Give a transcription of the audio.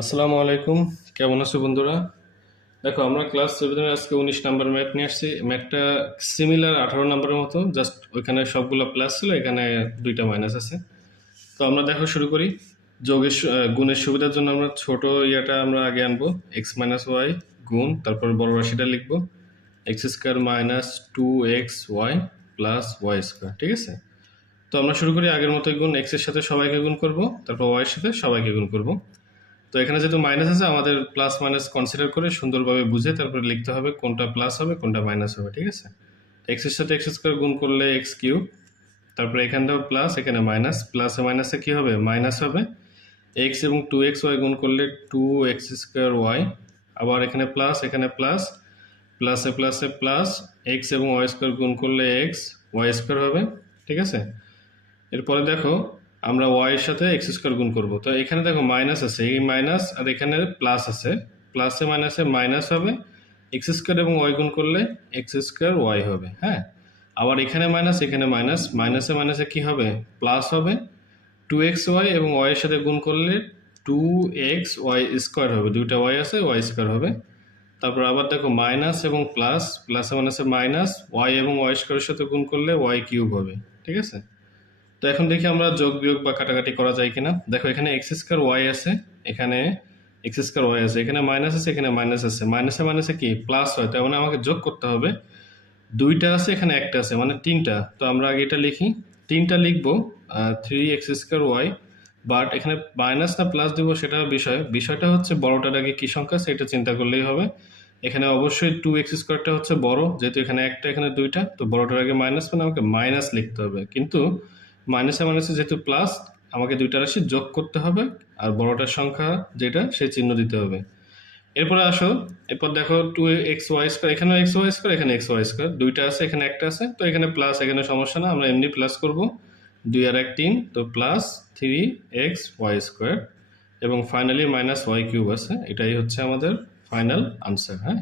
আসসালামু আলাইকুম। কেমন আছো বন্ধুরা? দেখো, আমরা ক্লাস সেভেনের আজকে উনিশ নাম্বার ম্যাথ নিয়ে আসছি। ম্যাথটা সিমিলার আঠারো নাম্বারের মতো জাস্ট ওইখানে সবগুলো প্লাস ছিল, এখানে দুইটা মাইনাস আছে। তো আমরা দেখো, শুরু করি। যোগের গুণের সুবিধার জন্য আমরা ছোট ইয়েটা আমরা আগে আনব। এক্স মাইনাস ওয়াই গুণ, তারপর বড় রাশিটা লিখব। X square minus two X Y plus Y square ঠিক আছে? তো আমরা শুরু করি আগের মতোই গুণ এক্সের সাথে সবাইকে গুণ করব, তারপর ওয়াই এর সাথে সবাইকে গুণ করব। তো এখানে যেহেতু মাইনাস আছে, আমাদের প্লাস মাইনাস কনসিডার করে সুন্দরভাবে বুঝে তারপরে লিখতে হবে কোনটা প্লাস হবে, কোনটা মাইনাস হবে, ঠিক আছে? এক্সের সাথে এক্স স্কোয়ার গুণ করলে এক্স কিউব তারপরে এখান থেকে প্লাস এখানে মাইনাস প্লাসে মাইনাসে কি হবে? মাইনাস হবে। এক্স এবং টু এক্স ওয়াই গুণ করলে টু এক্স স্কোয়ার ওয়াই আবার এখানে প্লাস এখানে প্লাস প্লাসে প্লাসে প্লাস এক্স এবং ওয়াই স্কোয়ার গুণ করলে এক্স ওয়াই স্কোয়ার হবে, ঠিক আছে? এরপরে দেখো আমরা ওয়াই এর সাথে এক্স স্কোয়ার গুণ করব। তো এখানে দেখো মাইনাস আছে, এই মাইনাস আর এখানে প্লাস আছে। প্লাসে মাইনাসে মাইনাস হবে এক্স স্কোয়ার এবং ওয়াই গুণ করলে এক্স স্কোয়ার ওয়াই হবে হ্যাঁ? আবার এখানে মাইনাস এখানে মাইনাস মাইনাসে মাইনাসে কি হবে? প্লাস হবে। টু এক্স ওয়াই এবং ওয়াই এর সাথে গুণ করলে টু এক্স ওয়াই স্কোয়ার হবে। দুইটা ওয়াই আছে ওয়াই স্কোয়ার হবে। তারপর আবার দেখো মাইনাস এবং প্লাস প্লাসে মাইনাসে মাইনাস ওয়াই এবং ওয়াই স্কোয়ারের সাথে গুণ করলে ওয়াই কিউব হবে, ঠিক আছে? তো এখন দেখি আমরা যোগ বিয়োগ বা কাটাকাটি করা যায় কিনা। দেখো, এখানে এক্স স্কোয়ার ওয়াই আছে, এখানে এক্স স্কোয়ার ওয়াই আছে, এখানে মাইনাস আছে, এখানে মাইনাস আছে। মাইনাসে মাইনাসে কি? প্লাস হয়, তার মানে আমাকে যোগ করতে হবে। দুইটা আছে, এখানে একটা আছে মানে তিনটা। তো আমরা আগে এটা লিখি। তিনটা লিখব three X square Y but এখানে মাইনাস না প্লাস দিব সেটা বিষয়। বিষয়টা হচ্ছে বড়টার আগে কি সংখ্যা, সেটা চিন্তা করলেই হবে। এখানে অবশ্যই টু এক্স স্কোয়ারটা হচ্ছে বড়, যেহেতু এখানে একটা, এখানে দুইটা, তো বড়টার আগে মাইনাস মানে আমাকে মাইনাস লিখতে হবে। কিন্তু মাইনাসে মাইনাসে যেহেতু প্লাস আমাকে দুইটা রাশি যোগ করতে হবে আর বড়টার সংখ্যা যেটা সে চিহ্ন দিতে হবে। এরপরে আসো, এরপর দেখো টু এক্স ওয়াই স্কোয়ার এখানে এক্স ওয়াই স্কোয়ার এখানে এক্স ওয়াই স্কোয়ার দুইটা আছে, এখানে একটা আছে, তো এখানে প্লাস এখানে সমস্যা না, আমরা এমনি প্লাস করব। দুই আর এক তিন, তো plus three X Y square এবং ফাইনালি মাইনাস ওয়াই কিউব আছে, এটাই হচ্ছে আমাদের ফাইনাল আনসার হ্যাঁ?